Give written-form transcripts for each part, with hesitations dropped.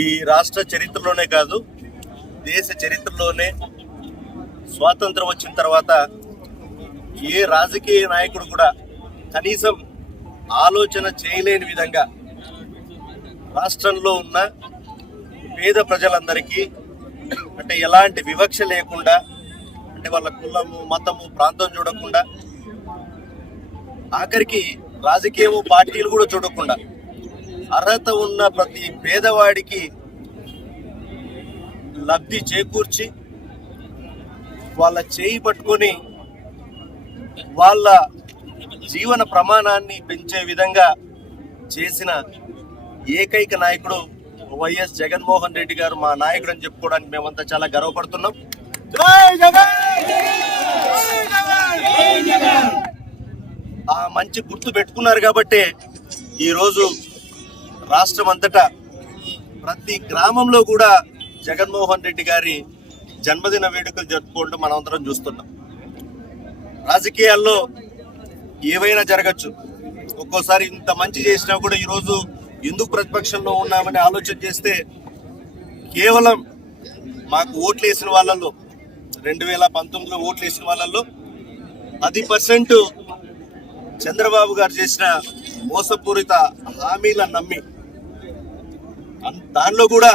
ఈ రాష్ట్ర చరిత్రలోనే కాదు, దేశ చరిత్రలోనే స్వాతంత్రం వచ్చిన తర్వాత ఏ రాజకీయ నాయకుడు కూడా కనీసం ఆలోచన చేయలేని విధంగా రాష్ట్రంలో ఉన్న పేద ప్రజలందరికీ అంటే ఎలాంటి వివక్ష లేకుండా, అంటే వాళ్ళ కులము, మతము, ప్రాంతం చూడకుండా, ఆఖరికి రాజకీయము, పార్టీలు కూడా చూడకుండా అర్హత ఉన్న ప్రతి పేదవాడికి లబ్ధి చేకూర్చి వాళ్ళ చేయి పట్టుకొని వాళ్ళ జీవన ప్రమాణాన్ని పెంచే విధంగా చేసిన ఏకైక నాయకుడు వైఎస్ జగన్మోహన్ రెడ్డి గారు. మా నాయకుడు అని చెప్పుకోవడానికి మేమంతా చాలా గర్వపడుతున్నాం. ఆ మంచి గుర్తు పెట్టుకున్నారు కాబట్టి ఈరోజు రాష్ట్రం అంతటా ప్రతి గ్రామంలో కూడా జగన్మోహన్ రెడ్డి గారి జన్మదిన వేడుకలు జరుపుకోవడం మనమందరం చూస్తున్నాం. రాజకీయాల్లో ఏవైనా జరగచ్చు. ఒక్కోసారి ఇంత మంచి చేసినా కూడా ఈరోజు ఎందుకు ప్రతిపక్షంలో ఉన్నామని ఆలోచన చేస్తే కేవలం మాకు ఓట్లు వేసిన వాళ్ళల్లో 2019లో ఓట్లు వేసిన వాళ్ళల్లో 10% చంద్రబాబు గారు చేసిన మోసపూరిత హామీలను నమ్మి, దానిలో కూడా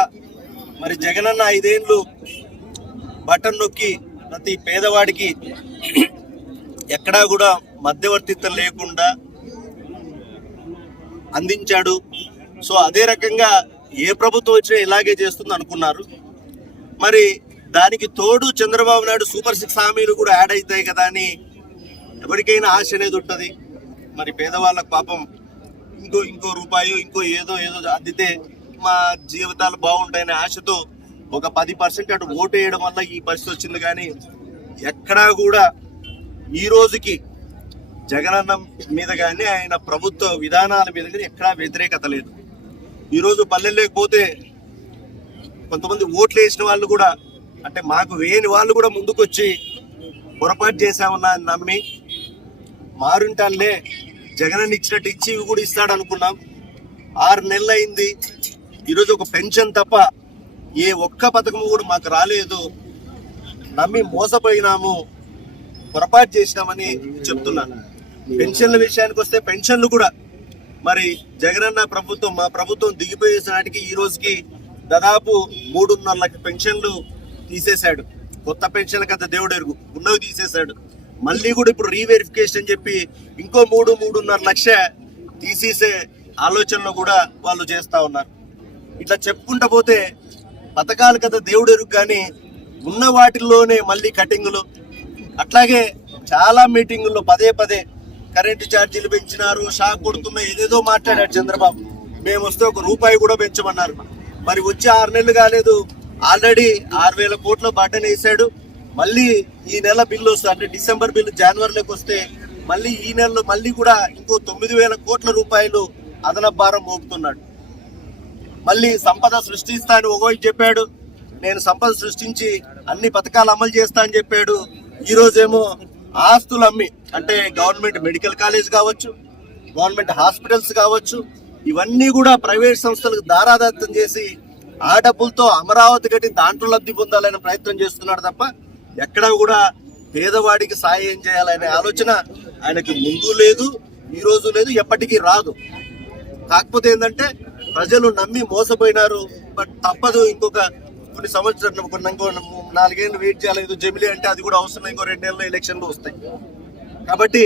మరి జగనన్న 5 ఏళ్ళు బటన్ నొక్కి ప్రతి పేదవాడికి ఎక్కడా కూడా మధ్యవర్తిత్వం లేకుండా అందించాడు. సో అదే రకంగా ఏ ప్రభుత్వం వచ్చినా ఇలాగే చేస్తుంది అనుకున్నారు. మరి దానికి తోడు చంద్రబాబు నాయుడు సూపర్ 6 హామీలు కూడా యాడ్ అవుతాయి కదా అని ఎవరికైనా ఆశ అనేది ఉంటుంది. మరి పేదవాళ్ళకు పాపం ఇంకో రూపాయో ఇంకో ఏదో అందితే మా జీవితాలు బాగుంటాయనే ఆశతో ఒక 10% అటు ఓటు వేయడం వల్ల ఈ పరిస్థితి వచ్చింది. కానీ ఎక్కడా కూడా ఈ రోజుకి జగనన్న మీద కానీ ఆయన ప్రభుత్వ విధానాల మీద కానీ ఎక్కడా వ్యతిరేకత లేదు. ఈరోజు పల్లెల్లోకి పోతే కొంతమంది ఓట్లు వేసిన వాళ్ళు కూడా, అంటే మాకు వేయని వాళ్ళు కూడా ముందుకు వచ్చి పొరపాటు చేశామన్నా నమ్మి మారుంటానులే జగనన్న ఇచ్చినట్టు ఇచ్చి ఇవి కూడా ఇస్తాడు అనుకున్నాం. 6 నెలలు అయింది. ఈరోజు ఒక పెన్షన్ తప్ప ఏ ఒక్క పథకము కూడా మాకు రాలేదు. నమ్మి మోసపోయినాము, పొరపాటు చేసినామని చెప్తున్నాను. పెన్షన్ల విషయానికి వస్తే పెన్షన్లు కూడా మరి జగనన్న ప్రభుత్వం, మా ప్రభుత్వం దిగిపోయేసిన నాటికి ఈ రోజుకి దాదాపు 3.5 లక్షల పెన్షన్లు తీసేశాడు. కొత్త పెన్షన్లకు అంత దేవుడు ఎరుగు, ఉన్నవి తీసేశాడు. మళ్ళీ కూడా ఇప్పుడు రీవెరిఫికేషన్ అని చెప్పి ఇంకో 3.5 లక్ష తీసేసే ఆలోచనలో కూడా వాళ్ళు చేస్తా ఉన్నారు. ఇట్లా చెప్పుకుంటా పోతే పథకాలు కదా దేవుడు ఎరుగు, కానీ ఉన్న వాటిల్లోనే మళ్ళీ కటింగులు. అట్లాగే చాలా మీటింగుల్లో పదే కరెంటు ఛార్జీలు పెంచినారు, షాక్ కొడుతున్నా, ఏదేదో మాట్లాడాడు చంద్రబాబు. మేము వస్తే ₹1 కూడా పెంచమన్నారు. మరి వచ్చి 6 నెలలు కాలేదు, ఆల్రెడీ 6,000 కోట్ల బటన్ వేసాడు. మళ్ళీ ఈ నెల బిల్లు వస్తుంది, అంటే డిసెంబర్ బిల్లు జనవరిలోకి వస్తే మళ్ళీ ఈ నెలలో మళ్ళీ కూడా ఇంకో 9,000 కోట్ల రూపాయలు అదనపు భారం మోపుతున్నాడు. మళ్ళీ సంపద సృష్టిస్తా అని ఒకవైపు చెప్పాడు, నేను సంపద సృష్టించి అన్ని పథకాలు అమలు చేస్తా అని చెప్పాడు. ఈ రోజేమో ఆస్తులు అమ్మి, అంటే గవర్నమెంట్ మెడికల్ కాలేజ్ కావచ్చు, గవర్నమెంట్ హాస్పిటల్స్ కావచ్చు, ఇవన్నీ కూడా ప్రైవేట్ సంస్థలకు దారాదత్తం చేసి ఆ డబ్బులతో అమరావతి కట్టి దాంట్లో లబ్ధి పొందాలనే ప్రయత్నం చేస్తున్నాడు తప్ప ఎక్కడా కూడా పేదవాడికి సాయం చేయాలనే ఆలోచన ఆయనకి ముందు లేదు, ఈ రోజు లేదు, ఎప్పటికీ రాదు. కాకపోతే ఏంటంటే ప్రజలు నమ్మి మోసపోయినారు. బట్ తప్పదు, ఇంకొక కొన్ని సంవత్సరాలు, ఇంకో 4 ఏళ్ళు వెయిట్ చేయాలి. జమిలీ అంటే అది కూడా అవసరం, ఇంకో 2 నెలల్లో ఎలక్షన్లు వస్తాయి. కాబట్టి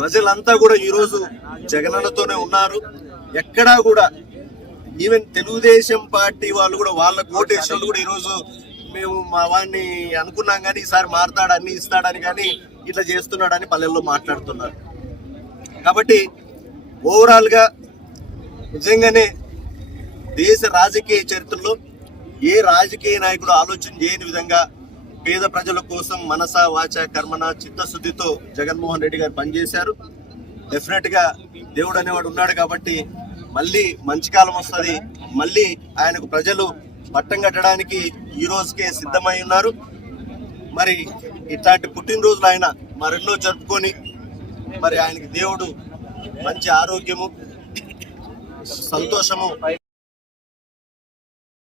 ప్రజలంతా కూడా ఈరోజు జగనన్నతోనే ఉన్నారు. ఎక్కడా కూడా ఈవెన్ తెలుగుదేశం పార్టీ వాళ్ళు కూడా వాళ్ళ ఓటేసిన వాళ్ళు కూడా ఈరోజు మేము మా వాడిని అనుకున్నాం కానీ ఈసారి మారుతాడు, అన్ని ఇస్తాడని, కానీ ఇట్లా చేస్తున్నాడని పల్లెల్లో మాట్లాడుతున్నారు. కాబట్టి ఓవరాల్గా నిజంగానే దేశ రాజకీయ చరిత్రలో ఏ రాజకీయ నాయకుడు ఆలోచన చేయని విధంగా పేద ప్రజల కోసం మనస వాచ కర్మన చిత్తశుద్ధితో జగన్మోహన్ రెడ్డి గారు పనిచేశారు. డెఫినెట్ గా దేవుడు అనేవాడు ఉన్నాడు కాబట్టి మళ్ళీ మంచి కాలం వస్తుంది. మళ్ళీ ఆయనకు ప్రజలు పట్టం కట్టడానికి ఈ రోజుకే సిద్ధమై ఉన్నారు. మరి ఇట్లాంటి పుట్టినరోజులు ఆయన మరెన్నో జరుపుకొని మరి ఆయనకి దేవుడు మంచి ఆరోగ్యము, సంతోషము